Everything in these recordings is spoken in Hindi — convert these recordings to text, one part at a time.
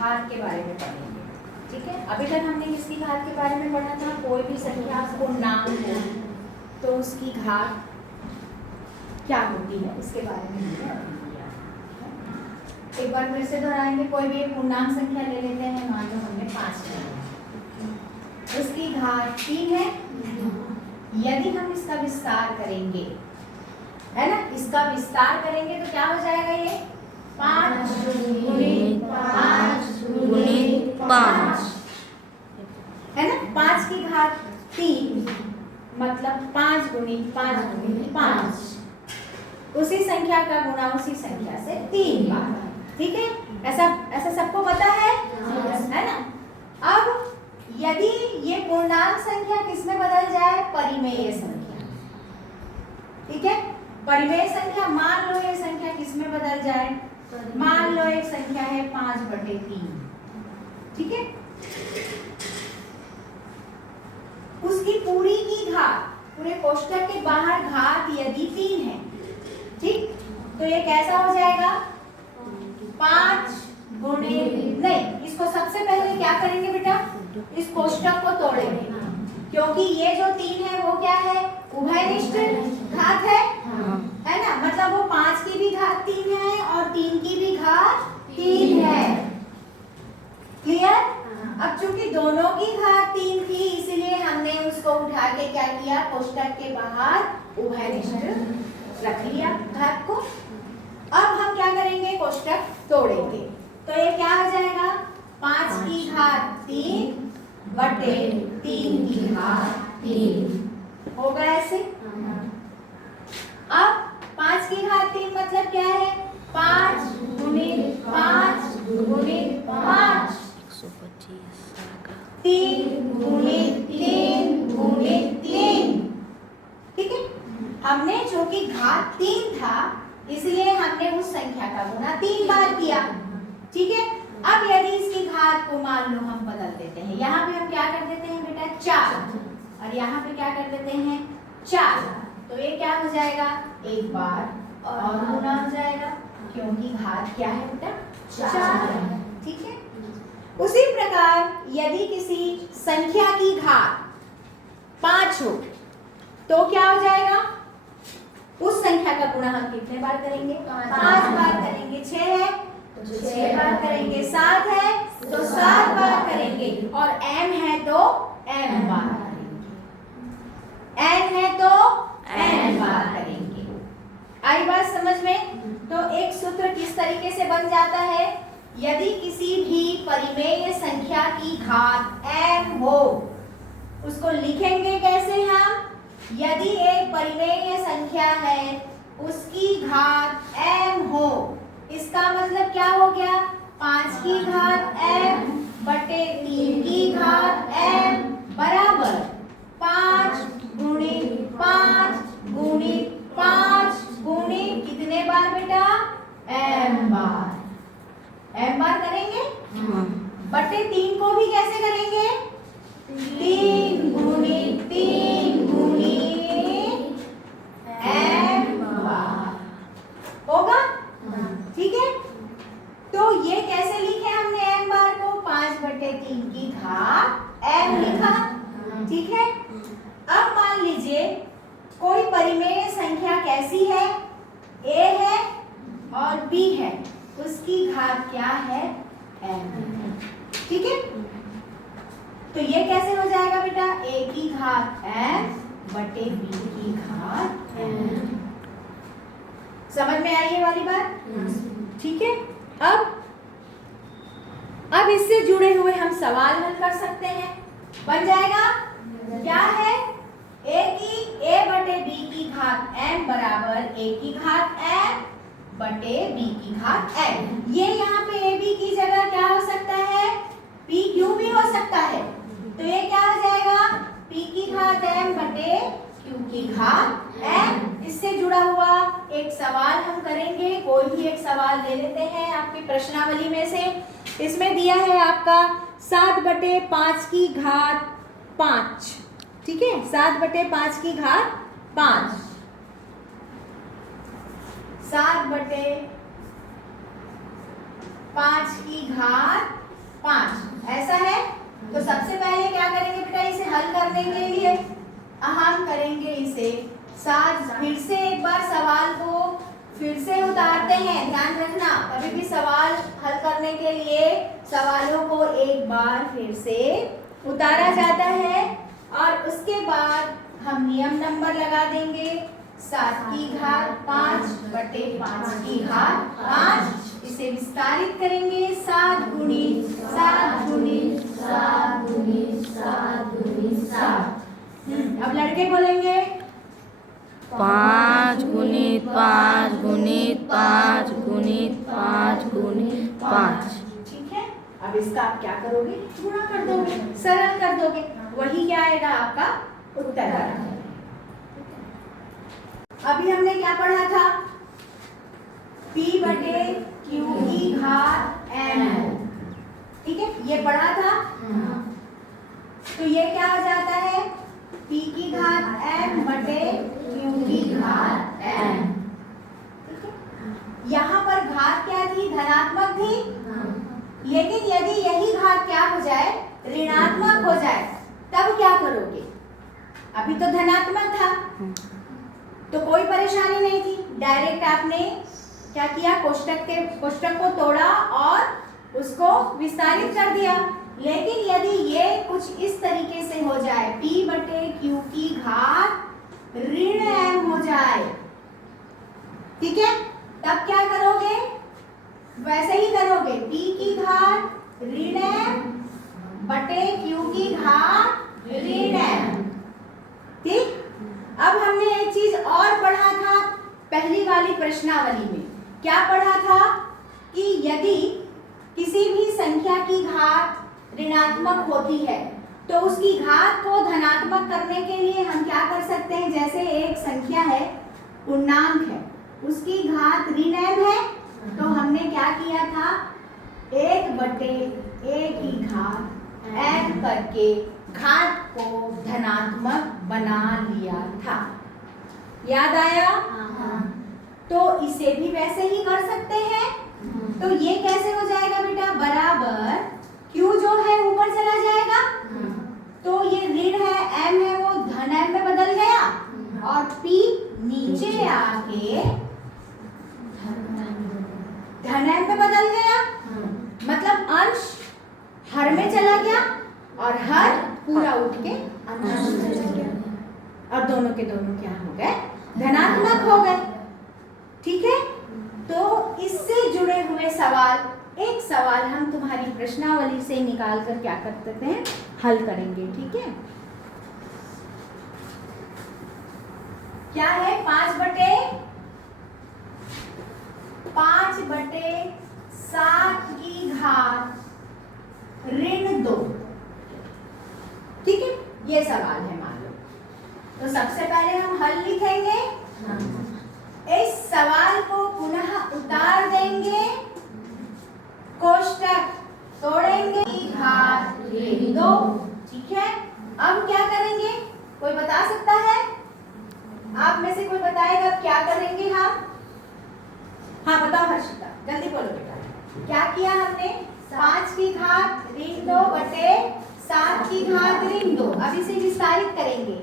घात के बारे में पढ़ेंगे। ठीक है, अभी तक हमने किसकी घात के बारे में पढ़ा था? कोई भी संख्या पूर्णांक हो तो उसकी घात क्या होती है, इसके बारे में हमने अभी किया। एक बार फिर से दोहराएंगे। कोई भी एक पूर्णांक संख्या ले लेते हैं, मान लो हमने 5 लिया, उसकी घात 3 है। यदि हम इसका विस्तार करेंगे, है ना, इसका विस्तार करेंगे तो क्या हो जाएगा? ये 5 गुणित 5 गुणित 5, है ना। 5 की घात 3 मतलब 5 गुणित 5 गुणित 5, उसी संख्या का गुणा उसी संख्या से 3 बार। ठीक है, ऐसा सबको पता है ना। अब यदि ये पूर्णांक संख्या किसमें बदल जाए? परिमेय संख्या। ठीक है, परिमेय संख्या, मान लो ये संख्या किसमें बदल जाए? मान लो एक संख्या है 5/3। ठीक है, उसकी पूरी की घात, पूरे कोष्ठक के बाहर घात यदि 3 है, ठीक, तो ये कैसा हो जाएगा? 5 गुणित, नहीं, इसको सबसे पहले क्या करेंगे बेटा? इस कोष्ठक को तोड़ेंगे, क्योंकि ये जो 3 है वो क्या है? उभयनिष्ठ घात है ना। मतलब वो 5 की भी घात 3 है और 3 की भी घात 3 है। क्लियर? अब चूंकि दोनों की घात 3 थी, इसलिए हमने उसको उठा के क्या किया? कोष्ठक के बाहर उभयनिष्ठ रख लिया घात को। अब हम क्या करेंगे? कोष्ठक तोड़ेंगे, तो ये क्या हो जाएगा? 5 की घात 3/3 की घात 3 होगा ऐसे। अब 5 की घात 3 मतलब क्या है? 5 गुणित 5 गुणित 5, 3 गुणित 3 गुणित 3। ठीक है, हमने जो कि घात 3 था, इसलिए हमने उस संख्या का गुणा 3 बार किया। ठीक है, अब यदि इसकी घात को मान लो हम बदल देते हैं, यहाँ पे हम क्या कर देते हैं बेटा? 4, और यहाँ पे क्या कर देते हैं? 4, तो ये क्या हो जाएगा? एक बार और गुना हो जाएगा, क्योंकि घात क्या है बेटा? 4 है। ठीक है, उसी प्रकार यदि किसी संख्या की घात 5 हो तो क्या हो जाएगा? उस संख्या का गुणा हम कितने बार करेंगे? 5 बार करेंगे। 6 है तो 6 बार करेंगे, 7 है तो 7 बार करेंगे, और m है तो m बार करेंगे, n है तो n बार करेंगे। आई बात समझ में? तो एक सूत्र किस तरीके से बन जाता है? यदि किसी भी परिमेय संख्या की घात m हो, उसको लिखेंगे कैसे हम? यदि एक परिमेय संख्या है, उसकी घात m हो, इसका मतलब क्या हो गया? 5 की घात m/3 की घात m बराबर 5 गुणित 5 गुणित 5 गुणित कितने बार बेटा? m बार। m बार करेंगे। बटे 3 को भी कैसे करेंगे? 3 गुणित 3 गुणित m बार होगा। ठीक है, तो ये कैसे लिखे हमने m बार को? 5/3 की घात m लिखा। ठीक है, अब मान लीजिए कोई परिमेय संख्या कैसी है? a है और b है, उसकी घात क्या है? m। ठीक है, तो ये कैसे हो जाएगा बेटा? a की घात m/b की घात m। समझ में आई ये वाली बात? ठीक है, अब इससे जुड़े हुए हम सवाल हल कर सकते हैं। बन जाएगा क्या है? a/b की घात m बराबर a की घात m/b की घात m। ये यहाँ पे ab की जगह क्या हो सकता है? pq भी हो सकता है, तो ये क्या हो जाएगा? p की घात m/q की घात m। इससे जुड़ा हुआ एक सवाल हम करेंगे। कोई भी एक सवाल ले लेते हैं आपकी प्रश्नावली में से। इसमें दिया है आपका 7/5 की घात 5। ठीक है, 7/5 की घात 5, 7/5 की घात 5 ऐसा है। तो सबसे पहले क्या करेंगे बेटा, इसे हल करने के लिए हम करेंगे इसे 7। फिर से एक बार सवाल को फिर से उतारते हैं, ध्यान रखना कभी भी सवाल हल करने के लिए सवालों को एक बार फिर से उतारा जाता है और उसके बाद हम नियम नंबर लगा देंगे 7 की घात 5 बटे 5 की घात 5। इसे विस्तारित करेंगे 7 गुणित 7 गुणित 7 गुणित 7 गुणित 7। अब लड़के बोलेंगे 5 गुणित 5 गुणित 5 गुणित 5 गुणित 5। ठीक है, अब इसका आप क्या करोगे, गुणा कर दोगे, सरल कर दोगे, वही क्या आएगा आपका उत्तर आएगा। अभी हमने क्या पढ़ा था, P बटे Q की घात n, ठीक है, ये पढ़ा था। तो ये क्या हो जाता है, P की घात m बटे Q की घात n। ठीक है, यहाँ पर घात क्या थी, धनात्मक थी, लेकिन यदि यही घात क्या हो जाए, ऋणात्मक हो जाए, तब क्या करोगे। अभी तो धनात्मक था तो कोई परेशानी नहीं थी, डायरेक्ट आपने क्या किया, कोष्टक को तोड़ा और उसको विस्तारित कर दिया। लेकिन यदि ये कुछ इस तरीके से हो जाए, P बटे Q की घात ऋण m हो जाए, ठीक है, तब क्या करोगे, वैसे ही करोगे, P की घात ऋण m बटे Q की घात ऋण m। ठीक, अब हमने एक चीज और पढ़ा था पहली वाली प्रश्नावली में, क्या पढ़ा था कि यदि किसी भी संख्या की घात ऋणात्मक होती है तो उसकी घात को धनात्मक करने के लिए हम क्या कर सकते हैं, जैसे एक संख्या है, पूर्णांक है, उसकी घात ऋण m है, तो हमने क्या किया था, 1 बटे a की घात m करके घात को धनात्मक बना लिया था, याद आया। तो इसे भी वैसे ही कर सकते हैं। तो ये कैसे हो जाएगा बेटा, बराबर Q जो है ऊपर चला जाएगा, तो ये ऋण है m है वो धन m में बदल गया और P नीचे आके धन m में बदल गया, मतलब अंश हर में चला गया और हर पूरा उठ के अंश में चला गया और दोनों के दोनों क्या हो गए, धनात्मक हो गए। ठीक है, तो इससे जुड़े हुए सवाल, एक सवाल हम तुम्हारी प्रश्नावली से निकाल कर क्या करते हैं, हल करेंगे। ठीक है, क्या है, 5 बटे 7 की घात ऋण 2। ठीक है, ये सवाल है, मान लो। तो सबसे पहले हम हल लिखेंगे, इस सवाल को पुनः उतार देंगे, कोष्टक तोड़ेंगे, घात ऋण 2। ठीक है, अब क्या करेंगे, कोई बता सकता है, आप में से कोई बताएगा क्या करेंगे हम। हाँ बताओ हर्षिता, जल्दी बोलो बेटा, क्या किया हमने, 5 की घात ऋण 2 बटे 7 की घात ऋण 2। अब इसे विस्तारित करेंगे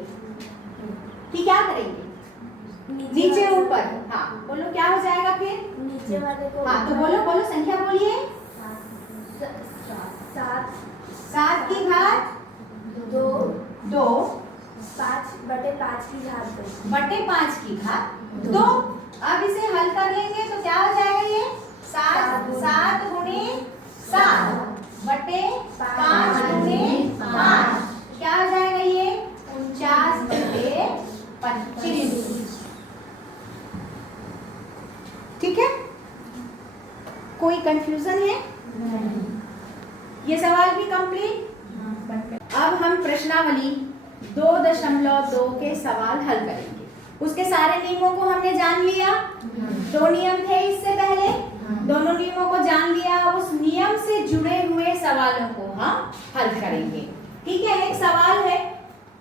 कि क्या करेंगे, नीचे ऊपर, हाँ बोलो क्या हो जाएगा फिर, नीचे वाले को, हाँ तो बोलो बोलो, संख्या बोलिए, 7 की घात 2 5 बटे 5 की घात 2 बटे 5 की घात 2। अब इसे हल कर लेंगे तो क्या हो जाएगा, ये 7 गुणित 7 बटे 5 गुणित 5, क्या हो जाएगा, ये 49 बटे 25। ठीक है, कोई कंफ्यूजन है, ये सवाल भी कंप्लीट। अब हम प्रश्नावली 2.2 के सवाल हल करेंगे। उसके सारे नियमों को हमने जान लिया, 2 नियम थे इससे पहले, दोनों नियमों को जान लिया। उस नियम से जुड़े हुए सवालों को हम हल करेंगे। ठीक है, एक सवाल है,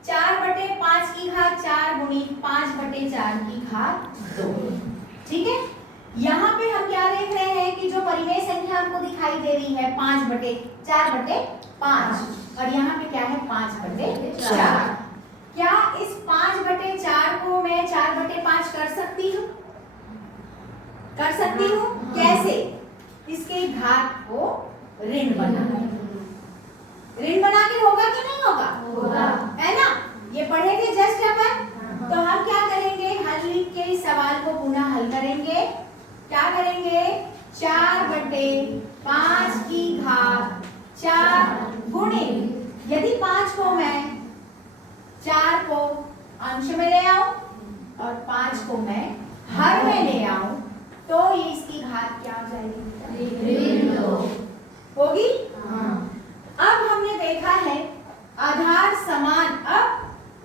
4 बटे 5 की घात 4 गुणित 5 बटे 4 की घात 2। ठीक है, यहाँ पे हम क्या देख रहे हैं कि जो परिमेय संख्या हमको दिखाई दे रही है 4/5 और यहाँ पे क्या है 5/4। क्या इस 5/4 को मैं 4/5 कर सकती हूँ? कर सकती हूँ। कैसे? इसके घात को ऋण बना के होगा कि नहीं होगा? है ना? ये पढ़े थे जस्ट अपन। तो हम क्या करेंगे, हल लिख के इस सवाल को पुनः हल करेंगे। क्या करेंगे? 4/5 की घात 4 गुणे, यदि 5 को मैं 4 को अंश में ले आऊं और 5 को मैं हर में ले आऊं तो ये इसकी घात क्या हो जाएगी? होगी। अब हमने देखा है आधार समान, अब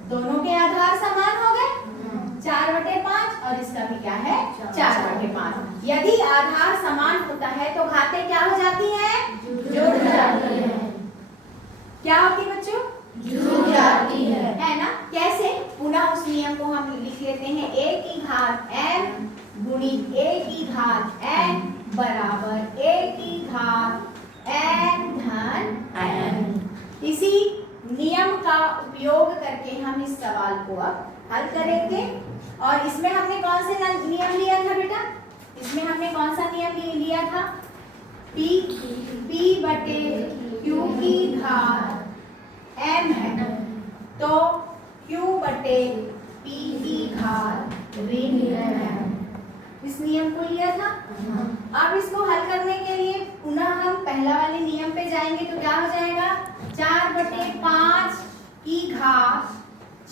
दोनों के आधार समान हो गए 4/5 और इसका भी क्या है 4/5। यदि आधार समान होता है तो घातें क्या हो जाती हैं? जुड़ जाती हैं। क्या होती बच्चों? जुड़ जाती है ना? कैसे? पुनः उस नियम को हम लिख लेते हैं। a की घात m गुणित a की घात n बराबर a की घात n धन n। इसी नियम का उपयोग करके हम इस सवाल को अब हल करेंगे। और इसमें हमने कौन से नियम लिया था बेटा? इसमें हमने कौन सा नियम लिया था? P/Q की घात m है तो Q/P की घात ऋण m, इस नियम को लिया था। अब इसको हल करने के लिए पुनः हम पहला वाले नियम पे जाएंगे तो क्या हो जाएगा? 4/5 की घात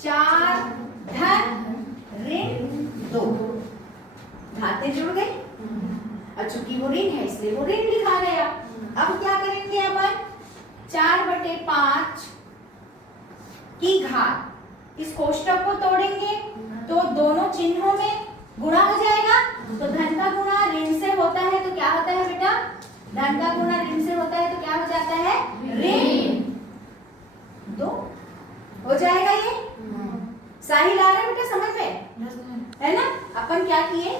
4 धन ऋण 2। घातें जुड़ गई और चूंकि वो ऋण है इसलिए वो ऋण लिखा गया। अब क्या करेंगे अपन? 4/5 की घात, इस कोष्टक को तोड़ेंगे तो दोनों चिन्हों में गुणा हो जाएगा। तो धन का गुणा ऋण से होता है तो क्या होता है बेटा? धन का गुणा ऋण से होता है तो क्या हो जाता है? ऋण 2 हो जाएगा। ये साहिल आ रहा है बेटा समझ में? है ना? अपन क्या किए?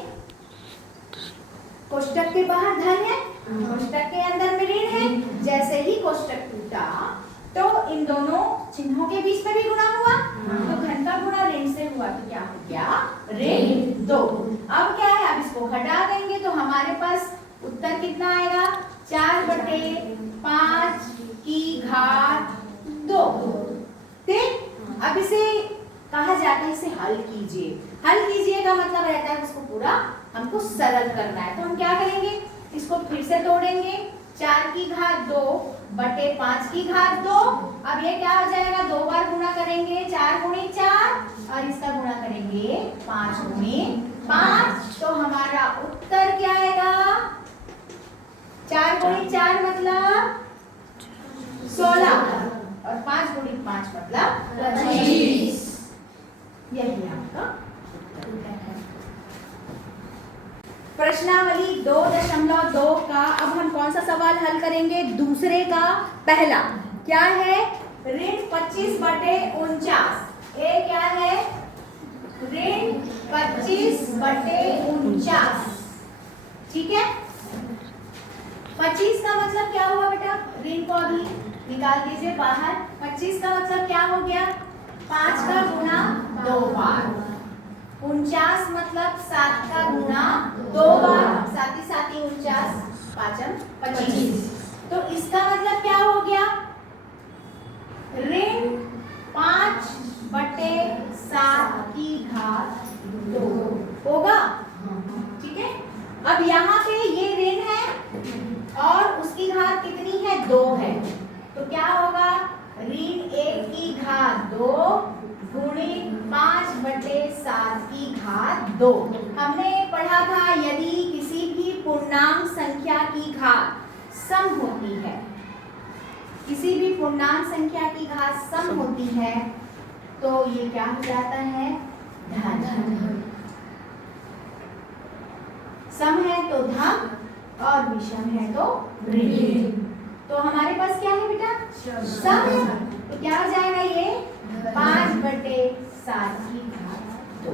कोष्टक के बाहर धन है, कोष्टक के अंदर में ऋण है। जैसे ही कोष्टक टूटा तो इन दोनों चिन्हों के बीच में भी गुणा हुआ तो धन का गुणा ऋण से हुआ तो क्या हो गया? ऋण 2। अब क्या है? अब इसको हटा देंगे तो हमारे पास उत्तर कितना आएगा? 4/5 की घात 2। ठीक। अब इसे कहा जाता है इसे हल कीजिए। हल कीजिए का मतलब रहता है इसको पूरा हमको सरल करना है। तो हम क्या करेंगे? इसको फिर से तोड़ेंगे। 4 की घात 2/5 की घात 2। अब ये क्या हो जाएगा? 2 बार गुणा करेंगे 4 × 4 और इसका गुणा करेंगे 5 × 5 तो हमारा उत्तर क्या आएगा? 4 × 4 मतलब 16 और 5 × 5 मतलब 25। यही आपका उत्तर है। प्रश्नावली 2.2 का अब हम कौन सा सवाल हल करेंगे? दूसरे का पहला। क्या है? ऋण 25/49। ये क्या है? ऋण 25/49। ठीक है। 25 का मतलब क्या हुआ बेटा? ऋण को अभी निकाल दीजिए बाहर। 25 का मतलब क्या हो गया? 5 का गुणा 2 बार। 49 मतलब 7 का गुणा 2 बार। 7 ही 49 5 25। तो इसका मतलब क्या हो गया? ऋण 5/7 की घात 2 होगा। ठीक है। अब यहाँ पे ये ऋण है और उसकी घात कितनी है? 2 है। तो क्या होगा? ऋण 1 की घात 2 गुणित 5/7 की घात 2। हमने पढ़ा था यदि किसी भी पूर्णांक संख्या की घात सम होती है, किसी भी पूर्णांक संख्या की घात सम होती है तो ये क्या हो जाता है? धन। सम है तो धन और विषम है तो ऋण। तो हमारे पास क्या है बेटा? सम है तो क्या हो जाएगा? ये 5/7 की घात 2।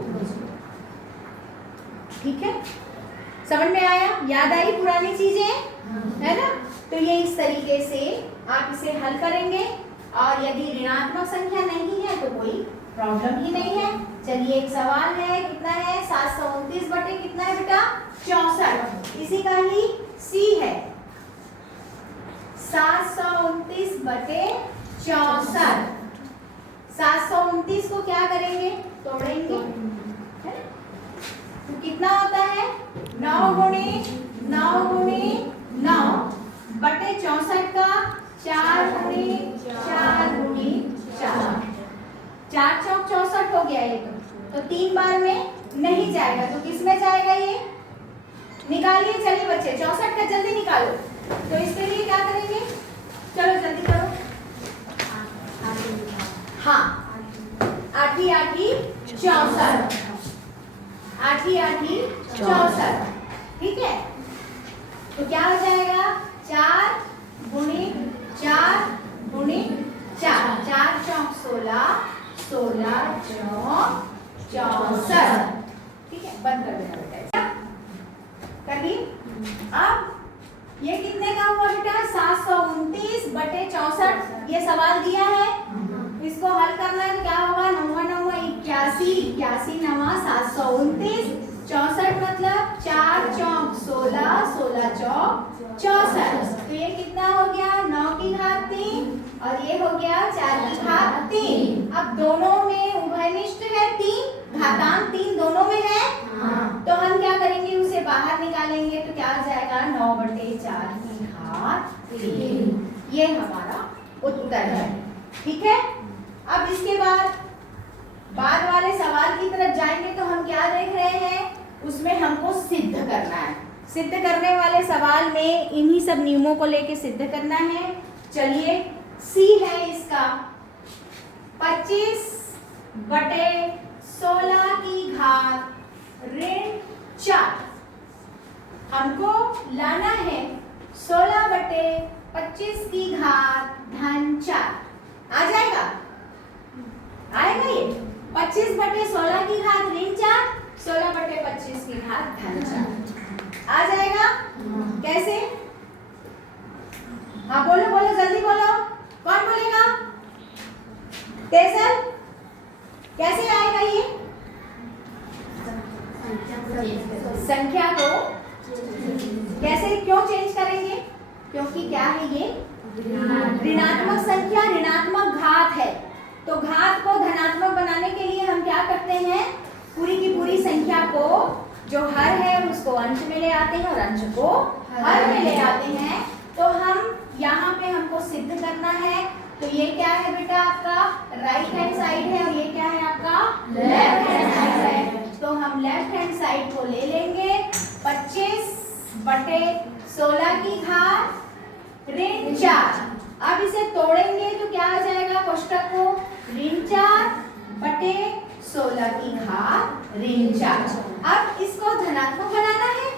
ठीक है। समझ में आया? याद आई पुरानी चीजें? है ना? तो ये इस तरीके से आप इसे हल करेंगे और यदि ऋणात्मक संख्या नहीं है तो कोई प्रॉब्लम ही नहीं है। चलिए एक सवाल है, कितना है? 729 बटे कितना है बेटा? 64। इसी का ही सी है, 729 बटे 64। 729 को क्या करेंगे? तोड़ेंगे, है ना? तो कितना होता है? 9 गुणे 9 गुणे 9 बटे 64 का 4 गुणे 4 गुणे 4। 4 चौक 64 हो गया ये तो 3 बार में नहीं जाएगा, तो किस में जाएगा ये? निकालिए चलिए बच्चे, 64 का जल्दी निकालो। तो इसके लिए क्या करेंगे? चलो जल्दी करो। हाँ, 8 8 64, 8 8 64, ठीक है? तो क्या हो जाएगा? 4 गुणे 4 गुणे 4, 4 चौक 16, 16 चौक 64, ठीक है? बंद कर देना बेटा, करिए। अब ये कितने का हुआ बेटा? 729 बटे 64। ये सवाल दिया है, इसको हल करना है तो क्या होगा? 9 9 81, 81 9 729, 64 मतलब 4 चौक 16, 16 चौक 64। तो ये कितना हो गया? 9 की घात 3 और ये हो गया 4 की घात 3। अब दोनों में उभयनिष्ठ है 3, घातांक 3 दोनों में है। तो हम क्या करेंगे? उसे बाहर निकालेंगे तो क्या हो जाएगा? 9 बटे 4 की घात 3। ये हमारा उत्तर है, ठीक है? अब इसके बाद वाले सवाल की तरफ जाएंगे तो हम क्या देख रहे हैं? उसमें हमको सिद्ध करना है। सिद्ध करने वाले सवाल में इन्हीं सब नियमों को लेके सिद्ध करना है। चलिए सी है इसका, 25 बटे 16 की घात ऋण 4। हमको लाना है 16 बटे 25 की घात धन 4। आ जाएगा? आएगा ये? 25 बटे 16 की घात ऋण 4, 16 बटे 25 की घात धन 4। आ जाएगा? कैसे? हाँ बोलो बोलो, जल्दी बोलो। कौन बोलेगा? तेजल, कैसे आएगा ये? संख्या को कैसे, क्यों चेंज करेंगे? क्योंकि क्या है ये? ऋणात्मक संख्या, ऋणात्मक घात है। तो घात को धनात्मक बनाने के लिए हम क्या करते हैं? पूरी की पूरी संख्या को जो हर है उसको अंश में ले आते हैं और अंश को हर में ले आते हैं। तो हम यहाँ पे हमको सिद्ध करना है। तो ये क्या है बेटा? आपका राइट हैंड साइड है और ये क्या है आपका? लेफ्ट हैंड साइड है। तो हम लेफ्ट हैंड साइड को ले लेंगे। 25 बटे 16 की घात ऋण 4। अब इसे तोड़ेंगे तो क्या आ जाएगा? कोष्ठक को ऋण 4 बटे 16 की घात ऋण 4। अब इसको धनात्मक बनाना है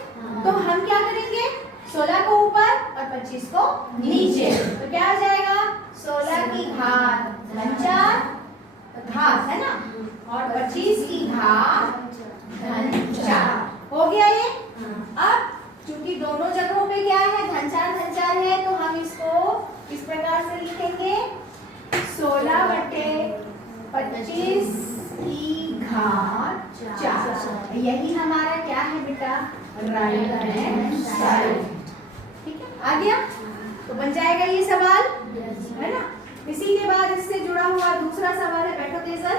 तो हम क्या करेंगे? 16 को ऊपर और 25 को नीचे। तो क्या आ जाएगा? 16 की घात धन 4 घात है ना, और 25 की घात धन 4 हो गया ये। अब क्योंकि दोनों जगहों पे क्या है? धन 4 है, तो हम इसको इस प्रकार से लिखेंगे 16 बटे 25 की घात 4। यही हमारा क्या है बेटा? राइट हैंड साइड, ठीक है? आ गया? तो बन जाएगा ये सवाल, है ना? इसी के बाद इससे जुड़ा हुआ दूसरा सवाल है, बैठो तेजल।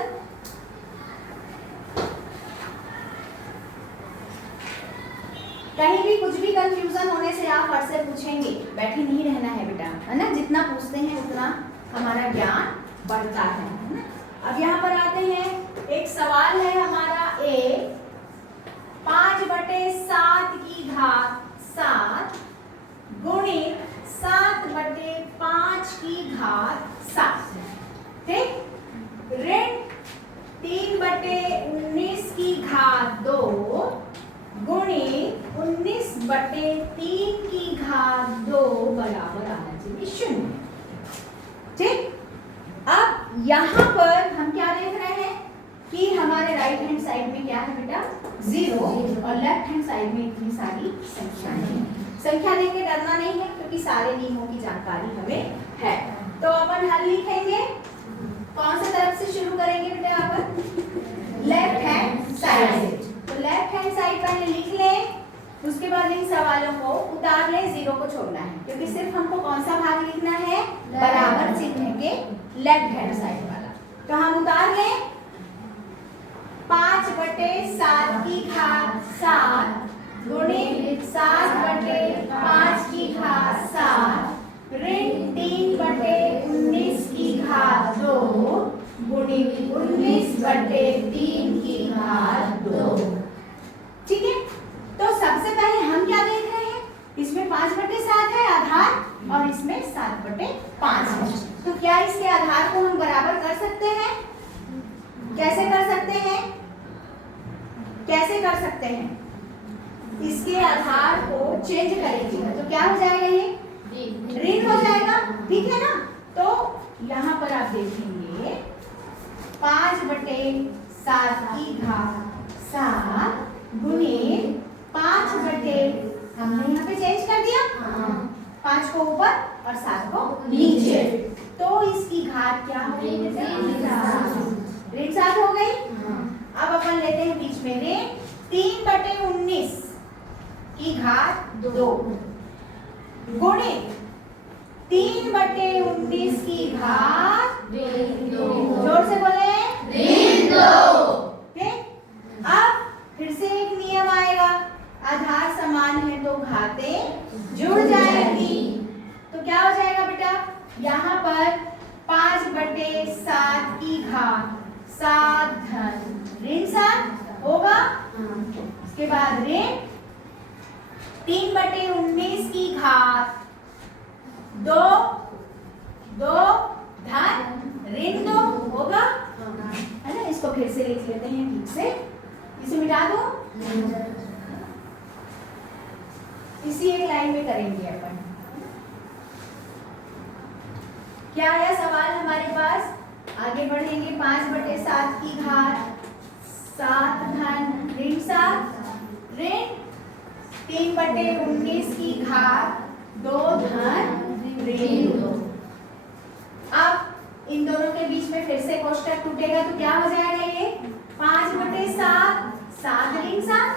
कहीं भी कुछ भी कंफ्यूजन होने से आप फट से पूछेंगे, बैठे नहीं रहना है बेटा, है ना? जितना पूछते हैं उतना हमारा ज्ञान बढ़ता है ना? अब यहाँ पर आते हैं, एक सवाल है हमारा ए 5 बटे 7 की घात 7 गुणित 7 बटे 5 की घात 7, ठीक? ऋण 3 बटे 19 की घात 2 गुणित 19 बटे 3 की घात 2 बराबर आना चाहिए 0, ठीक? अब यहाँ पर हम क्या देख रहे हैं कि हमारे राइट हैंड साइड में क्या है बेटा? 0 और लेफ्ट हैंड साइड में इतनी सारी संख्या है। संख्या देख के डरना नहीं है क्योंकि सारे नियमों की जानकारी हमें है। तो अपन हल लिखेंगे, कौन सी तरफ से शुरू करेंगे बेटा? अपन लेफ्ट हैंड साइड से। तो लेफ्ट हैंड साइड पहले लिख लें, उसके बाद इन सवालों को उतार लें, जीरो को छोड़ना है क्योंकि सिर्फ हमको कौन सा भाग लिखना है? बराबर चिन्ह के लेफ्ट हैंड साइड वाला। तो हम उतार लें 5/7 की घात 7 गुणित 7/5 की घात 7 ऋण 3/19 की घात 2 गुणित 19/3 की घात 2। ठीक है, तो सबसे पहले हम क्या देख रहे हैं? इसमें 5/7 है आधार और इसमें 7/5 है। तो क्या इसके आधार को हम बराबर कर सकते हैं? कैसे कर सकते हैं? कैसे कर सकते हैं? इसके आधार को चेंज करेंगे तो क्या हो जाएगा? ये ऋण हो जाएगा, ठीक है ना? तो यहाँ पर आप देखेंगे 5/7 की घात 7 गुणित 5/, हमने यहाँ पे चेंज कर दिया, 5 को ऊपर और 7 को नीचे, तो इसकी घात क्या हो गई? ऋण 7 हो गई। अब अपन लेते हैं बीच में ऋण 3/19 की घात 2 गुणित 3/19 की घात 2। जोर से बोले ऋण 2। अब फिर से एक नियम आएगा, आधार समान है तो घातें जुड़ जाएंगी। तो क्या हो जाएगा बेटा? यहाँ पर 5/7 की घात 7 धन ऋण 7 होगा। उसके बाद ऋण 3/19 की घात 2 धन ऋण 2 होगा, है ना? इसको फिर से लिख लेते हैं ठीक से, इसे मिटा दो। इसी एक लाइन में करेंगे अपन। क्या है सवाल हमारे पास? आगे बढ़ेंगे। 5/7 की घात 7 धन ऋण 7 ऋण 3/19 की घात 2 धन ऋण 2। अब इन दोनों के बीच में फिर से कोष्टक टूटेगा तो क्या हो जाएगा? ये 5/7 7 ऋण 7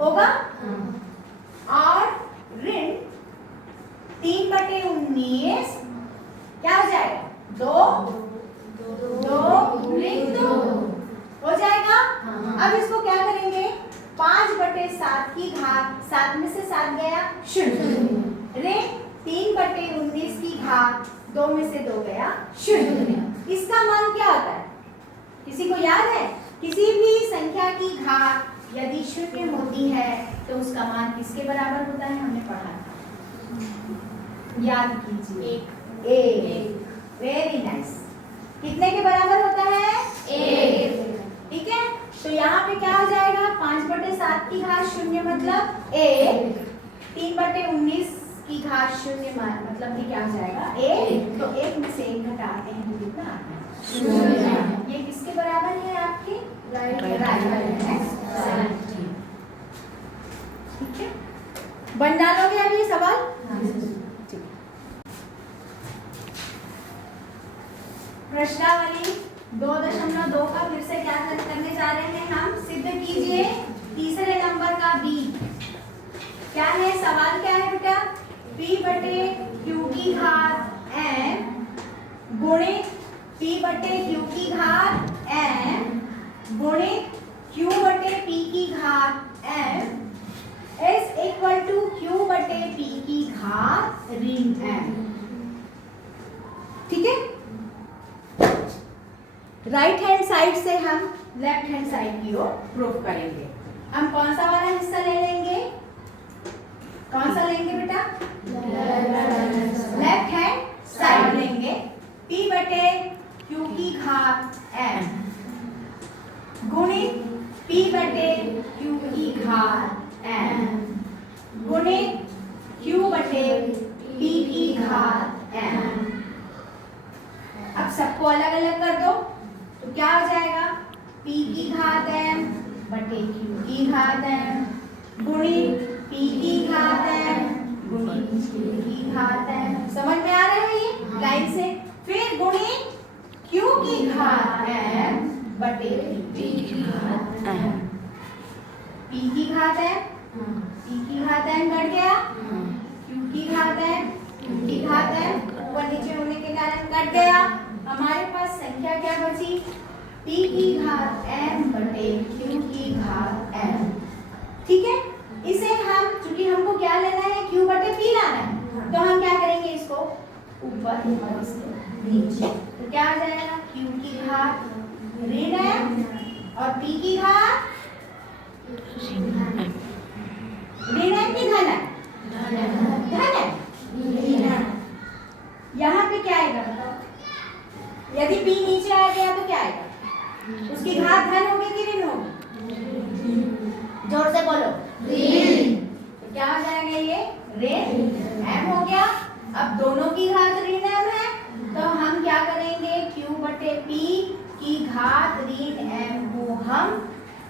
होगा और ऋण 3/19 क्या हो जाएगा? 2 ऋण 2 हो जाएगा। अब इसको क्या करेंगे? 5/7 की घात 7 में से 7 गया 0 ऋण 3/19 की घात 2 में से 2 गया 0। इसका मान क्या होता है? किसी को याद है? किसी भी संख्या की घात यदि 0 होती है तो उसका मान किसके बराबर होता है? हमने पढ़ा था, याद कीजिए, 1। Very nice. कितने के बराबर होता है? 1। ठीक है, तो यहाँ पे क्या हो जाएगा? 5/7 की घात 0 मतलब 1, 3/19 की घात 0 मतलब भी क्या हो जाएगा? 1। तो 1 में से 1 घटाते हैं तो कितना आता है? 0। ये किसके बराबर है आपके? Right hand side. ठीक है, बन डालोगे अब ये सवाल? प्रश्नावली 2.2 का फिर से क्या करने जा रहे हैं हम? सिद्ध कीजिए तीसरे नंबर का बी। क्या है सवाल? क्या है बेटा? P/Q की घात m गुणित P/Q की घात m गुणित Q/P की घात m is equal to Q/P की घात ऋण m। ठीक है, राइट हैंड साइड से हम लेफ्ट हैंड साइड की ओर प्रूफ करेंगे। हम कौन सा वाला हिस्सा ले लेंगे? कौन सा लेंगे बेटा? लेफ्ट हैंड साइड लेंगे। P/Q की घात m गुणित P/Q की घात m गुणित Q/P की घात m। अब सबको अलग अलग कर दो तो क्या हो जाएगा? P की घात m/Q की घात m गुणित p की घात m गुणित q की घात m। समझ में आ रहा है ये लाइन से? फिर गुणित q की घात m बटे p की घात m। p की घात m घट गया, q की घात m ऊपर नीचे होने के कारण कट गया। हमारे पास संख्या क्या बची? p की घात m बटे q की घात m। ठीक है, इसे हम चूंकि हमको क्या लेना है, q बटे p लाना है, तो हम क्या करेंगे, इसको ऊपर और इसको नीचे, तो क्या आ जाएगा, q की घात ऋण m और p की घात ऋण m की घन है, यहाँ पे क्या आएगा बताओ? यदि p नीचे आ गया तो क्या आएगा? उसकी घात धन होगी कि ऋण होगी? जोर से बोलो। तो क्या हो जाएगा ये? ऋण m हो गया। अब दोनों की घात ऋण m है, तो हम क्या करेंगे, q बटे p की घात ऋण m को हम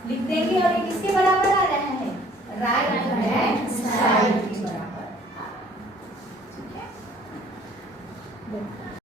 लिख देंगे और ये किसके बराबर आ रहा है? Right hand side.